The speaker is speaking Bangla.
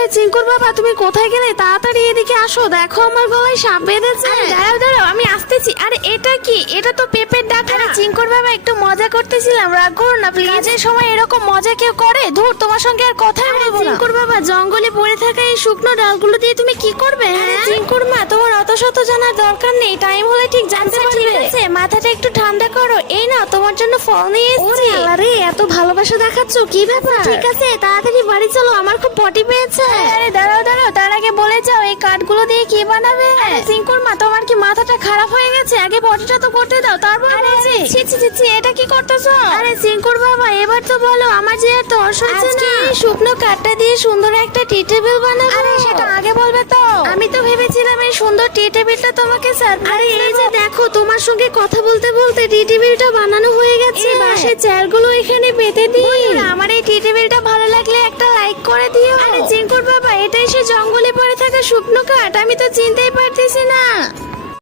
আরে চিঙ্কুর বাবা, তুমি কোথায় গেলে? তাড়াতাড়ি এদিকে আসো, দেখো আমার গলায় সাপ বেঁধেছে। দাঁড়াও দাঁড়াও, আমি আসতেছি। আরে এটা কি? এটা তো পেঁপের ডাকা। আরে চিঙ্কুর বাবা, একটু মজা করতেছিলাম, রাগ করো না প্লিজ। কাজের সময় এরকম মজা কেউ করে? ধুর, তোমার সঙ্গে আর কথাই বলবো না। চিঙ্কুর বাবা, জঙ্গলে পড়ে থাকা এই শুকনো ডালগুলো দিয়ে তুমি কি করবে? হ্যাঁ চিঙ্কুর মা, তোমার অত শত জানার দরকার নেই, টাইম হলে ঠিক জানতে পারবে। ঠিক আছে, মাথাটা একটু ঠান্ডা করো। এই নাও, তোমার জন্য ফল নিয়ে এসেছি। আরে এত ভালোবাসা দেখাচ্ছ, কি ব্যাপার? ঠিক আছে, তাড়াতাড়ি বাড়ি চলো, আমার খুব পটি পেয়েছে। আরে দাঁড়াও দাঁড়াও, তার আগে বলে যাও এই কাঠগুলো দিয়ে কি বানাবে? চিঙ্কুর মা, তোমার কি মাথাটা খারাপ হয়ে গেছে? আগে পটিটা তো করতে দাও, তারপর বলছি। ছি ছি ছি, এটা কি করতেছো? আরে চিঙ্কুর বাবা, এবার তো বলো, আমার যে এত রস হচ্ছে না। এই শুকনো কাঠটা দিয়ে সুন্দর একটা টি টেবিল বানাবো। আরে সেটা আগে বলবে তো। আমি তো ভেবেছিলাম এই সুন্দর টি টেবিলটা তোমাকে সারপ্রাইজ। আরে এই যে দেখো, তোমার সঙ্গে কথা বলতে বলতে টি টেবিলটা বানানো হয়ে গেছে। বাসের চেয়ারগুলো এখানে পেতে দিই। আমার এই টি টেবিলটা ভালো লাগলে একটা লাইক করে দিও। আরে চিঙ্কুর বাবা, এটাই সে জঙ্গলে পড়ে থাকা শুকনো কাঠ, আমি তো চিনতেই পারতেছি না।